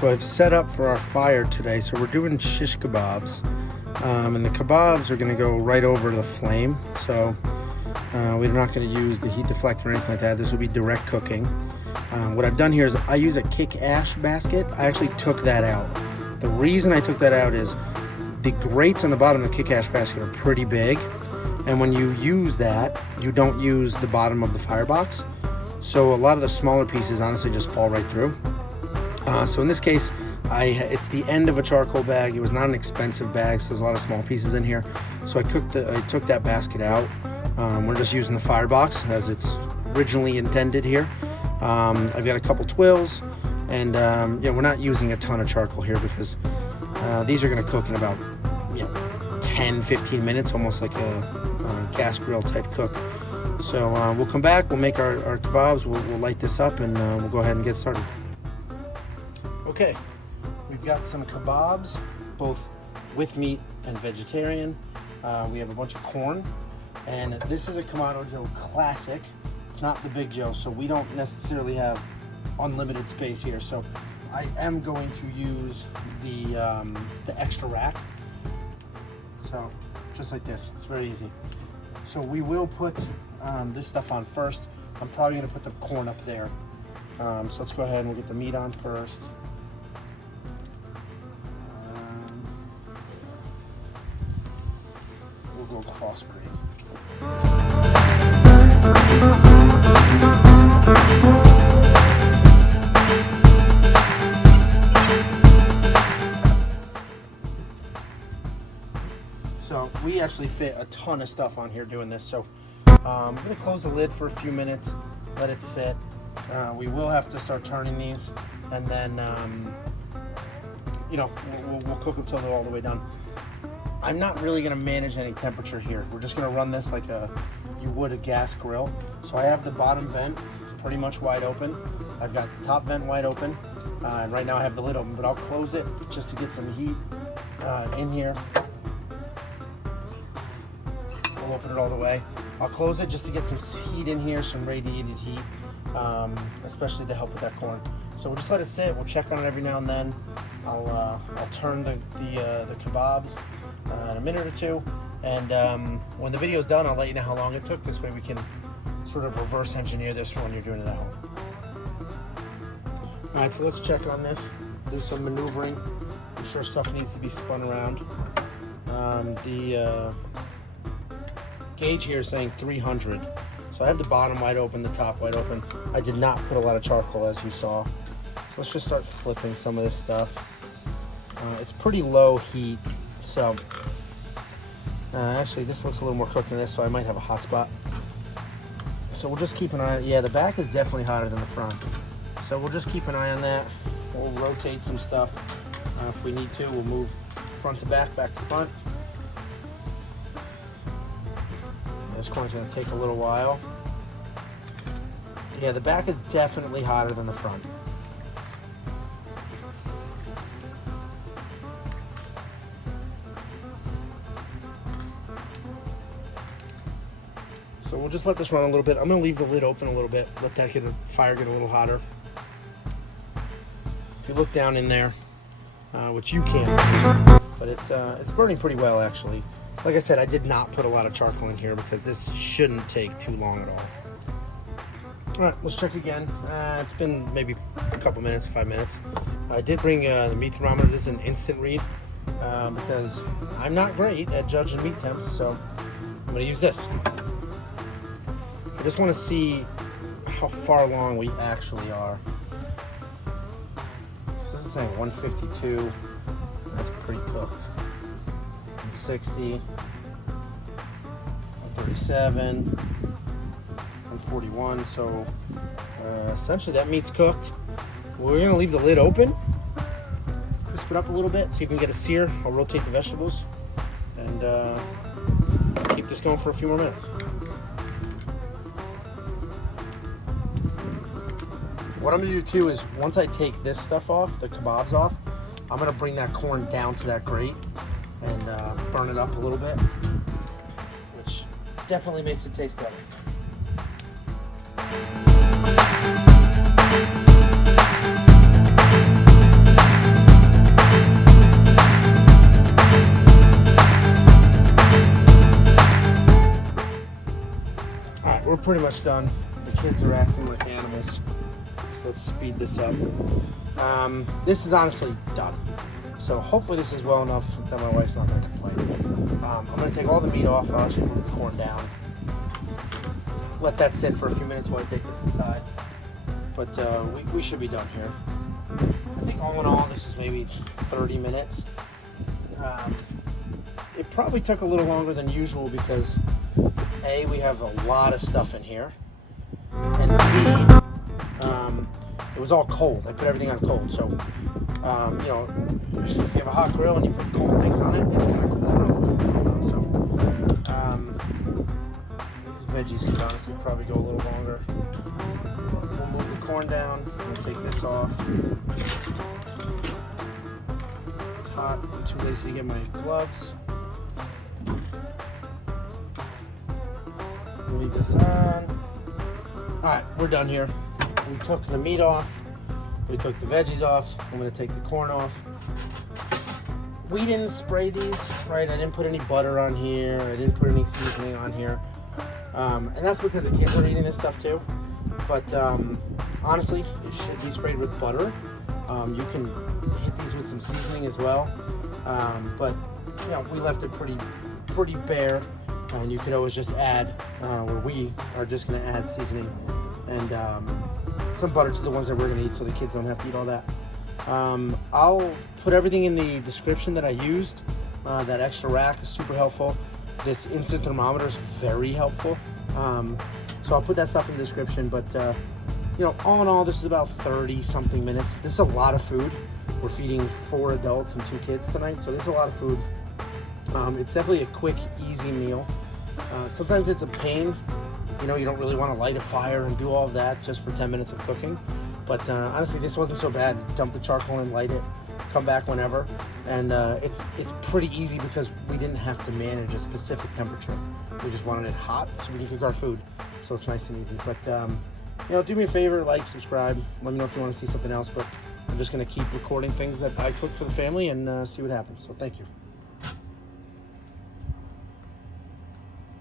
So I've set up for our fire today. So we're doing shish kebabs, and the kebabs are going to go right over the flame. So we're not going to use the heat deflector or anything like that. This will be direct cooking. What I've done here is I use a kick ash basket. I actually took that out. The reason I took that out is the grates on the bottom of the kick ash basket are pretty big, and when you use that, you don't use the bottom of the firebox. So a lot of the smaller pieces honestly just fall right through. So in this case, it's the end of a charcoal bag. It was not an expensive bag, so there's a lot of small pieces in here. So I took that basket out. We're just using the firebox as it's originally intended here. I've got a couple twills, and we're not using a ton of charcoal here because these are going to cook in about 10-15 minutes, almost like a gas grill type cook. So we'll come back, we'll make our kebabs, we'll light this up, and we'll go ahead and get started. Okay, we've got some kebabs, both with meat and vegetarian. We have a bunch of corn, and this is a Kamado Joe classic. It's not the Big Joe, so we don't necessarily have unlimited space here. So I am going to use the extra rack. So just like this, it's very easy. So we will put this stuff on first. I'm probably going to put the corn up there. So let's go ahead and we'll get the meat on first. We'll go crossbreed. So we actually fit a ton of stuff on here doing this. So I'm going to close the lid for a few minutes, let it sit. We will have to start turning these, and then we'll cook until they're all the way done. I'm not really going to manage any temperature here. We're just going to run this like you would a gas grill. So I have the bottom vent pretty much wide open. I've got the top vent wide open, and right now I have the lid open, but I'll close it just to get some heat in here. I'll open it all the way. I'll close it just to get some heat in here, some radiated heat, especially to help with that corn. So we'll just let it sit. We'll check on it every now and then. I'll turn the kebabs in a minute or two, and when the video's done, I'll let you know how long it took. This way we can sort of reverse engineer this for when you're doing it at home. All right, so let's check on this. Do some maneuvering. I'm sure stuff needs to be spun around. The gauge here is saying 300. So I have the bottom wide open, the top wide open. I did not put a lot of charcoal, as you saw. So let's just start flipping some of this stuff. It's pretty low heat, so actually this looks a little more cooked than this, so I might have a hot spot. So we'll just keep an eye on it. Yeah, the back is definitely hotter than the front. So we'll just keep an eye on that. We'll rotate some stuff if we need to. We'll move front to back, back to front. This corn's going to take a little while. Yeah, the back is definitely hotter than the front. So we'll just let this run a little bit. I'm going to leave the lid open a little bit, let that fire get a little hotter. If you look down in there, which you can't see, but it's burning pretty well actually. Like I said, I did not put a lot of charcoal in here because this shouldn't take too long at all. All right, let's check again. It's been maybe a couple minutes, 5 minutes. I did bring the meat thermometer. This is an instant read because I'm not great at judging meat temps, so I'm going to use this. I just want to see how far along we actually are. So this is saying 152. That's pretty cooked. 160, 137, 141. So essentially that meat's cooked. We're going to leave the lid open, crisp it up a little bit, see if we can get a sear. I'll rotate the vegetables and keep this going for a few more minutes. What I'm going to do too is once I take this stuff off, the kebabs off, I'm going to bring that corn down to that grate and burn it up a little bit, which definitely makes it taste better. pretty much done. The kids are acting like animals. So let's speed this up. This is honestly done. So hopefully this is well enough that my wife's not going to complain. I'm going to take all the meat off. I'll actually move the corn down. Let that sit for a few minutes while I take this inside. But we should be done here. I think all in all, this is maybe 30 minutes. It probably took a little longer than usual because A, we have a lot of stuff in here, and B, it was all cold. I put everything on cold, so you know, if you have a hot grill and you put cold things on it, it's gonna cool it off. So these veggies could honestly probably go a little longer. We'll move the corn down. We'll take this off. It's hot. I'm too lazy to get my gloves. Leave this on. Alright, we're done here. We took the meat off. We took the veggies off. I'm going to take the corn off. We didn't spray these, right? I didn't put any butter on here. I didn't put any seasoning on here. And that's because the kids are eating this stuff too. But honestly, it should be sprayed with butter. You can hit these with some seasoning as well. But you know, we left it pretty bare. And you could always just add, where we are just going to add seasoning and some butter to the ones that we're going to eat so the kids don't have to eat all that. I'll put everything in the description that I used. That extra rack is super helpful. This instant thermometer is very helpful. So I'll put that stuff in the description. But, you know, all in all, this is about 30-something minutes. This is a lot of food. We're feeding 4 adults and 2 kids tonight, so there's a lot of food. It's definitely a quick, easy meal. Sometimes it's a pain. You know, you don't really want to light a fire and do all of that just for 10 minutes of cooking. But honestly, this wasn't so bad. Dump the charcoal in, light it, come back whenever. And it's pretty easy because we didn't have to manage a specific temperature. We just wanted it hot so we can cook our food. So it's nice and easy. But, you know, do me a favor, like, subscribe. Let me know if you want to see something else. But I'm just going to keep recording things that I cook for the family and see what happens. So thank you.